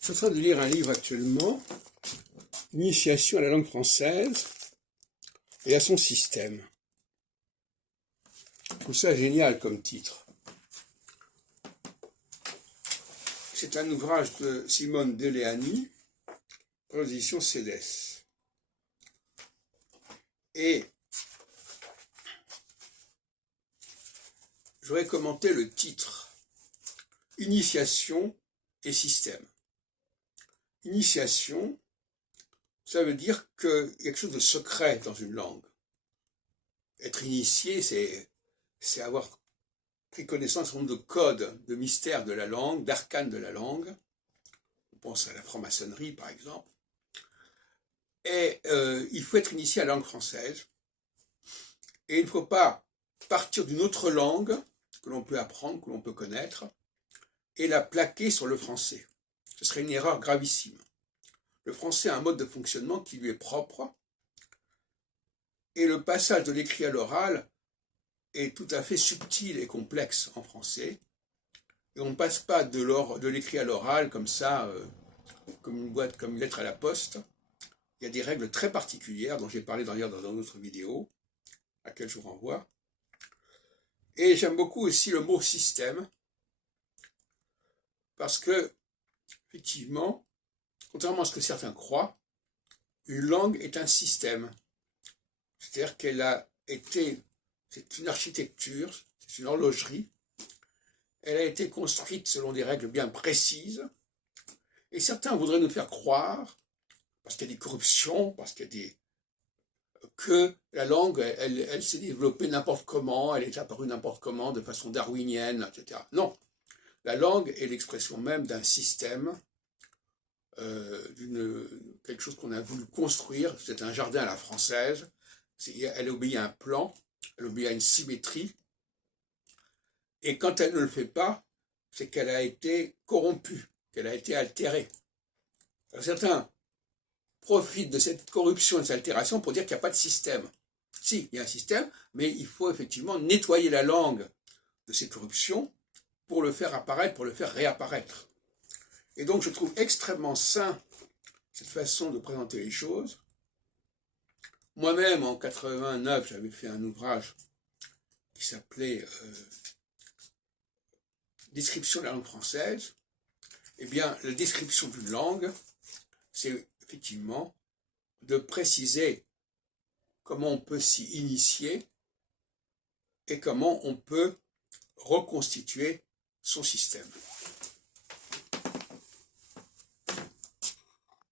Je suis en train de lire un livre actuellement, Initiation à la langue française et à son système. Je trouve ça génial comme titre. C'est un ouvrage de Simone Deleani, aux éditions CEDES. Et je voudrais commenter le titre, Initiation et système. Initiation, ça veut dire qu'il y a quelque chose de secret dans une langue. Être initié, c'est avoir pris connaissance d'un certain nombre de codes, de mystères de la langue, d'arcanes de la langue. On pense à la franc-maçonnerie, par exemple. Et il faut être initié à la langue française. Et il ne faut pas partir d'une autre langue que l'on peut apprendre, que l'on peut connaître, et la plaquer sur le français. Ce serait une erreur gravissime. Le français a un mode de fonctionnement qui lui est propre, et le passage de l'écrit à l'oral est tout à fait subtil et complexe en français, et on ne passe pas de l'écrit à l'oral comme ça, comme une lettre à la poste. Il y a des règles très particulières dont j'ai parlé d'ailleurs dans d'autres vidéos, à laquelle je vous renvoie. Et j'aime beaucoup aussi le mot système, parce que, effectivement, contrairement à ce que certains croient, une langue est un système. C'est-à-dire qu'elle a été, c'est une architecture, c'est une horlogerie, elle a été construite selon des règles bien précises, et certains voudraient nous faire croire, parce qu'il y a des corruptions, parce qu'il y a que la langue, elle s'est développée n'importe comment, elle est apparue n'importe comment, de façon darwinienne, etc. Non, la langue est l'expression même d'un système, quelque chose qu'on a voulu construire, c'est un jardin à la française, elle obéit à un plan, elle obéit à une symétrie, et quand elle ne le fait pas, c'est qu'elle a été corrompue, qu'elle a été altérée. Alors, certains profitent de cette corruption et de cette altération pour dire qu'il n'y a pas de système. Si, il y a un système, mais il faut effectivement nettoyer la langue de ces corruptions pour le faire apparaître, pour le faire réapparaître. Et donc je trouve extrêmement sain cette façon de présenter les choses. Moi-même, en 89, j'avais fait un ouvrage qui s'appelait Description de la langue française. Eh bien, la description d'une langue, c'est effectivement de préciser comment on peut s'y initier et comment on peut reconstituer son système.